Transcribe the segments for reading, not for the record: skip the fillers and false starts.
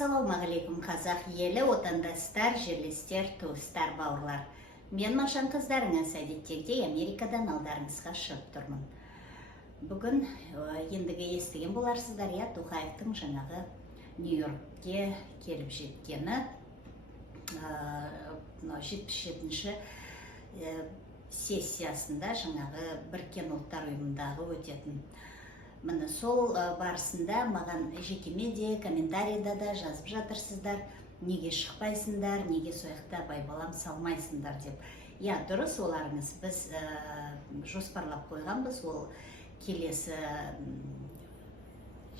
Ассалаумағалейкум қазақ елі, отандастар, жерлестер, туыстар, бауырлар. Мен Машан қыздарыңыз, әдеттегідей Америкадан алдарыңызға шығып тұрмын. Бүгін ендігі естіген боларсыздар, Тоқаевтың жаңағы Нью-Йоркке келіп жеткені 77-ші сессиясында жаңағы Біріккен ұлттар ұйымындағы өтетін. Міне сол барысында маған жекеме де, комментарийда да жазып жатырсыздар, неге шықпайсыңдар, неге сояқта байбалам салмайсыңдар деп. Дұрыс, оларыңыз біз жоспарлап қойғанбыз, ол келесі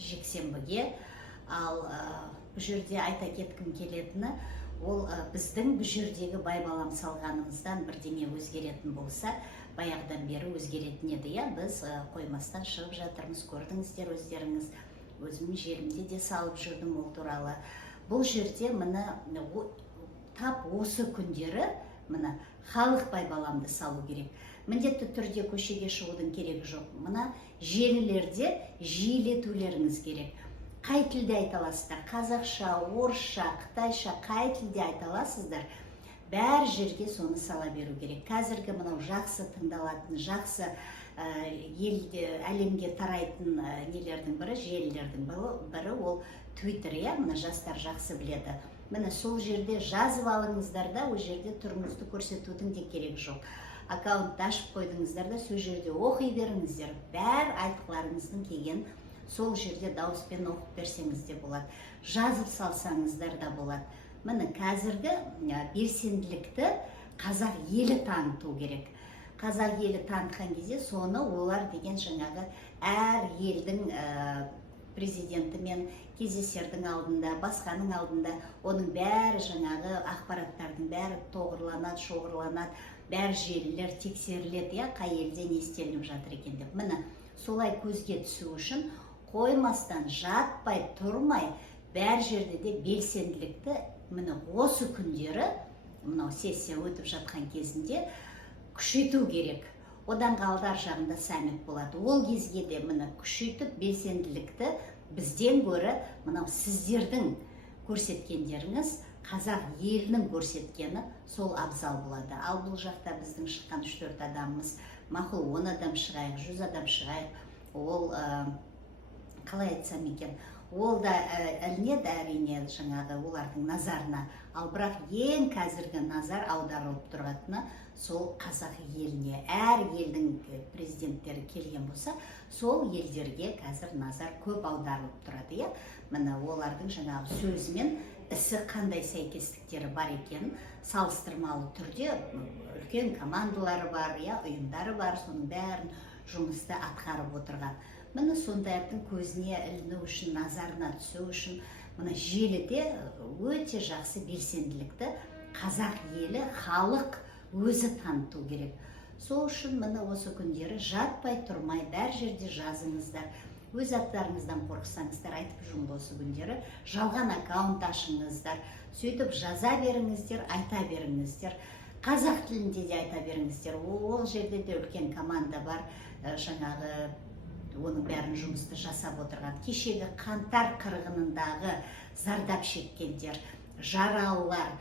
жексенбіге. Ал бұл жерде айта кеткім келетіні, ол біздің бұл жердегі байбалам салғанымыздан бірдеме өзгеретін болса, баяғыдан бері өзгеретін еді. Біз қоймастан шығып жатырмыз, көрдіңіздер өздеріңіз. Өзімнің желімде де салып жүрдім ол туралы. Бұл жерде міне тап осы күндері міне халық байбаламды салу керек. Міндетті түрде көшеге шығудың керегі жоқ. Мына желілерде жиілетулеріңіз керек. Қай тілде айта аласыздар? Қазақша, орысша, қытайша, қай тілде айта аласыздар? Бәр жерге соны сала беру керек. Қазіргі мынау жақсы тыңдалатын, жақсы әлемге тарайтын нелердің бірі, желілердің бірі ол Twitter, мына жастар жақсы біледі. Міне сол жерде жазып алыңыздар да, ол жерде түріңізді көрсетудің де керек жоқ. Аккаунтты ашып қойдыңыздар да, сол жерде оқи беріңіздер. Бәр айтқыларыңыздың келген сол жерде дауыспен оқып берсеңіз де болады. Жазып салсаңыздар да болады. Міне қазіргі белсенділікті қазақ елі таныту керек. Қазақ елі танытқан кезде соны олар деген жаңағы әр елдің президентімен кездесердің алдында, басқаның алдында, оның бәрі жаңағы ақпараттардың бәрі тоғырланады, шоғырланады, бәр желілер тексеріледі, қай елде не істелініп жатыр екен деп. Міне солай көзге түсу үшін қоймастан, жатпай, тұрмай, бәр жерде де белсенділікті міне осы күндері, мынау сессия өтіп жатқан кезінде күшейту керек. Одан алдар жағында саммит болады. Ол кезге де міне күшейтіп белсенділікті бізден гөрі мынау сіздердің көрсеткендеріңіз, қазақ елінің көрсеткені сол абзал болады. Ал бұл жақта біздің шыққан 3-4 адамымыз, мақұл 10 адам шығайық, 100 адам шығайық, ол қалай айтсам екен, ол да ілінеді әрине жаңағы олардың назарына. Ал бірақ ең қазіргі назар аударылып тұрғатыны сол қазақ еліне. Әр елдің президенттері келген болса, сол елдерге қазір назар көп аударылып тұрады. Міне олардың жаңағы сөзімен ісі қандай сәйкестіктері бар екенін салыстырмалы түрде үлкен командалары бар, ұйымдары бар, соның бәрін жұмысты атқарып отырған. Міне сондайдың көзіне іліну үшін, назарына түсу үшін, мына желіде өте жақсы белсенділікті қазақ елі, халық өзі таныту керек. Сол үшін міне осы күндері жатпай тұрмай, бәр жерде жазыңыздар. Өз аттарыңыздан қорықсаңыздар, айтып жүрмін осы күндері, жалған аккаунт ашыңыздар, сөйтіп жаза беріңіздер, айта беріңіздер. Қазақ тілінде де айта беріңіздер. Ол жерде де үлкен команда бар, жаңағы оның бәрін жұмысты жасап отырған. Кешегі қаңтар қырғынындағы зардап шеккендер, жаралылар,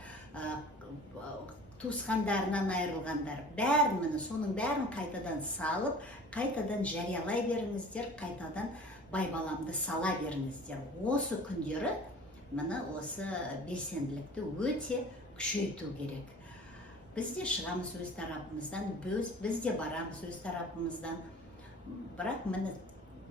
туысқандарынан айырылғандар, бәрін міне соның бәрін қайтадан салып, қайтадан жариялай беріңіздер, қайтадан байбаламды сала беріңіздер. Осы күндері міне осы белсенділікті өте күшейту керек. Біз де шығамыз өз тарапымыздан, біз де барамыз өз тарапымыздан. Бірақ міне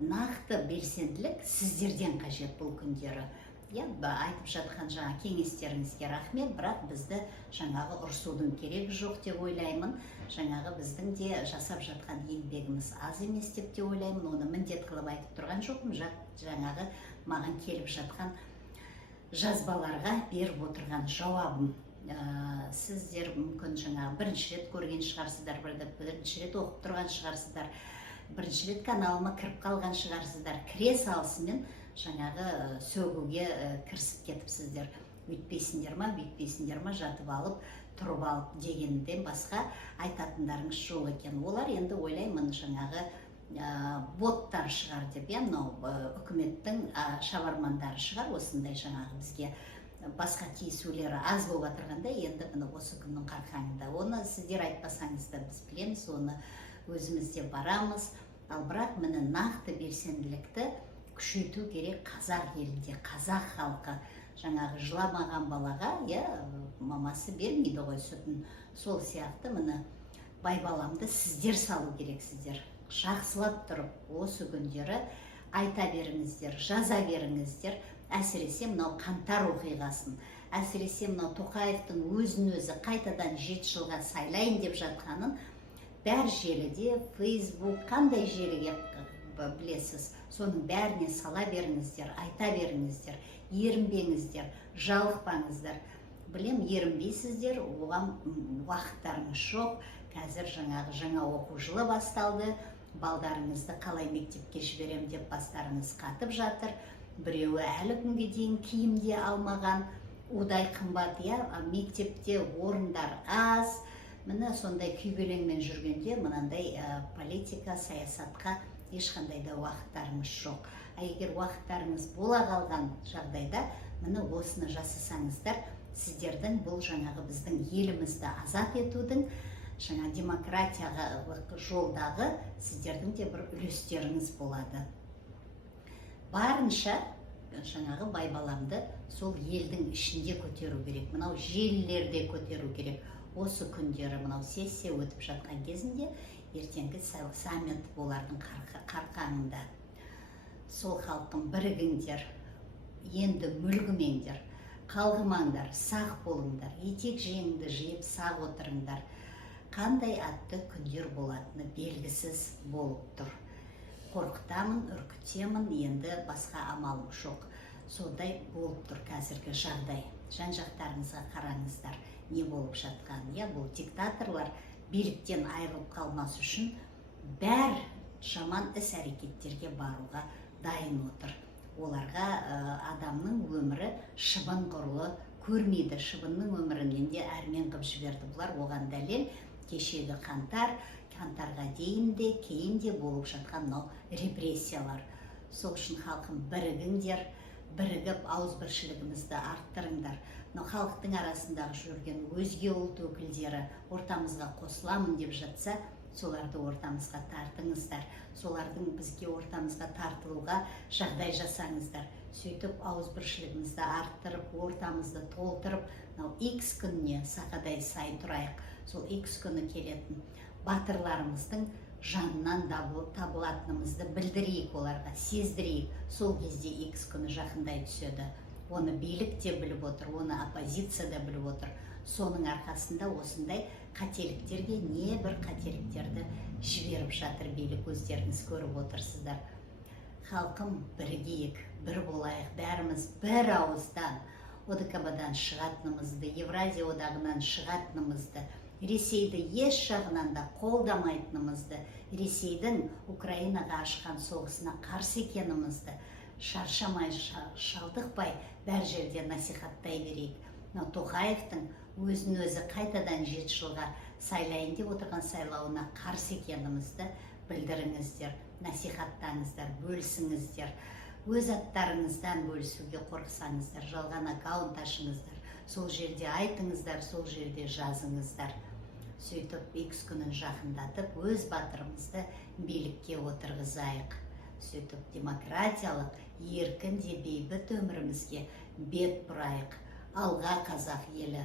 нақты белсенділік сіздерден қажет бұл күндері. Айтып жатқан жаңа кеңестеріңізге рахмет, бірақ бізді жаңағы ұрсудың керегі жоқ деп ойлаймын. Жаңағы біздің де жасап жатқан еңбегіміз аз емес деп те ойлаймын. Оны міндет қылып айтып тұрған жоқпын. Жаңағы маған келіп жатқан жазбаларға беріп отырған жауабым. Сіздер мүмкін жаңағы бірінші рет көрген шығарсыздар, бірінші рет оқып тұрған шығарсыздар, бірінші рет каналыма кіріп қалған шығарсыздар. Кіре салысымен жаңағы сөгуге кірісіп кетіпсіздер. Өйтпейсіңдер ма, бүйтпейсіңдер ма, жатып алып, тұрып алып дегеннен басқа айтатындарыңыз жоқ екен. Олар енді ойлаймын жаңағы боттар шығар деп, мынау үкіметтің шабармандары шығар, осындай жаңағы бізге басқа тиісулері аз болып отырғанда, енді міне осы күннің қарқаңында. Оны сіздер айтпасаңыз да біз білеміз, оны өзімізде барамыз. Ал бірақ міне нақты белсенділікті күшейту керек қазақ елінде, қазақ халқы. Жаңағы жыламаған балаға, мамасы бермейді ғой сүтін. Сол сияқты міне байбаламды сіздер салу керексіздер. Жақсылап тұрып, осы күндері айта беріңіздер, жаза беріңіздер. Әсіресе мынау қаңтар оқиғасын, әсіресе мынау Тоқаевтың өзін-өзі қайтадан 7 жылға сайлайын деп жатқанын бәр желіде, Facebook, қандай желіге білесіз, соның бәріне сала беріңіздер, айта беріңіздер, ерінбеңіздер, жалықпаңыздар. Білем, ерінбейсіздер, оған уақыттарыңыз жоқ. Қазір жаңа оқу жылы басталды. Балдарыңызды қалай мектепке жіберем деп бастарыңыз қатып жатыр. Біреуі әлі күнге дейін киімде алмаған, удай қымбат, мектепте орындар аз. Міне сондай күйбелеңмен жүргенде мынандай политика, саясатқа ешқандай да уақыттарыңыз жоқ. Егер уақыттарыңыз бола қалған жағдайда, міне осыны жасасаңыздар, сіздердің бұл жаңағы біздің елімізді азат етудің, жаңа демократияға жолдағы сіздердің де бір үлестеріңіз болады. Барынша жаңағы байбаламды сол елдің ішінде көтеру керек, мынау желілерде көтеру керек. Осы күндері мынау сессия өтіп жатқан кезінде ертеңгі саммит болардың қарқаңында. Сол халқым, бірігіңдер, енді мүлгімеңдер, қалғымаңдар, сақ болыңдар, етек жеңді жиып сақ отырыңдар. Қандай атты күндер болатыны белгісіз болып тұр. Қорқытамын, үркітемін, енді басқа амалым жоқ. Сондай болып тұр қазіргі жағдай. Жан-жақтарыңызға қараңыздар, не болып жатқан. Бұл диктаторлар биліктен айырылып қалмас үшін бәр жаман іс-әрекеттерге баруға дайын отыр. Оларға адамның өмірі шыбын құрлы көрмейді. Шыбынның өмірінен де әрмен қып жіберді. Бұлар оған дәлел кешегі қаңтарға дейін де, кейін де болып жатқан репрессиялар. Сол үшін халқым, бірігіңдер, бірігіп ауызбіршілігімізді арттырыңдар. Халықтың арасындағы жүрген өзге ұлт өкілдері ортамызға қосыламын деп жатса, соларды ортамызға тартыңыздар. Солардың бізге ортамызға тартылуға жағдай жасаңыздар. Сөйтіп ауызбіршілігімізді арттырып, ортамызды толтырып, X күніне сақадай сай тұрайық. Сол X күні келетін батырларымыздың жанынан табылатынымызды білдірейік оларға, сездірейік. Сол кезде X күні жақындай түседі. Оны билік те біліп отыр, оны оппозиция да біліп отыр. Соның арқасында осындай қателіктерге небір қателіктерді жіберіп жатыр билік, өздеріңіз көріп отырсыздар. Халқым, бірігейік, бір болайық, бәріміз бір ауыздан ОДКБ-дан шығатынымызды, Евразия одағынан шығатынымызды, Ресейді еш жағынан да қолдамайтынымызды, Ресейдің Украинаға ашқан соғысына қарсы екенімізді шаршамай, шалдықпай бәр жерде насихаттай берейік. Тоқаевтың өзін-өзі қайтадан 7 жылға сайлайын деп отырған сайлауына қарсы екенімізді білдіріңіздер, насихаттаңыздар, бөлісіңіздер. Өз аттарыңыздан бөлісуге қорқысаңыздар, жалған аккаунт ашыңыздар. Сол жерде айтыңыздар, сол жерде жазыңыздар. Сөйтіп X күнін жақындатып, өз батырымызды билікке отырғызайық. Сөйтіп демократиялық, еркін де бейбіт өмірімізге бет бұрайық. Алға қазақ елі!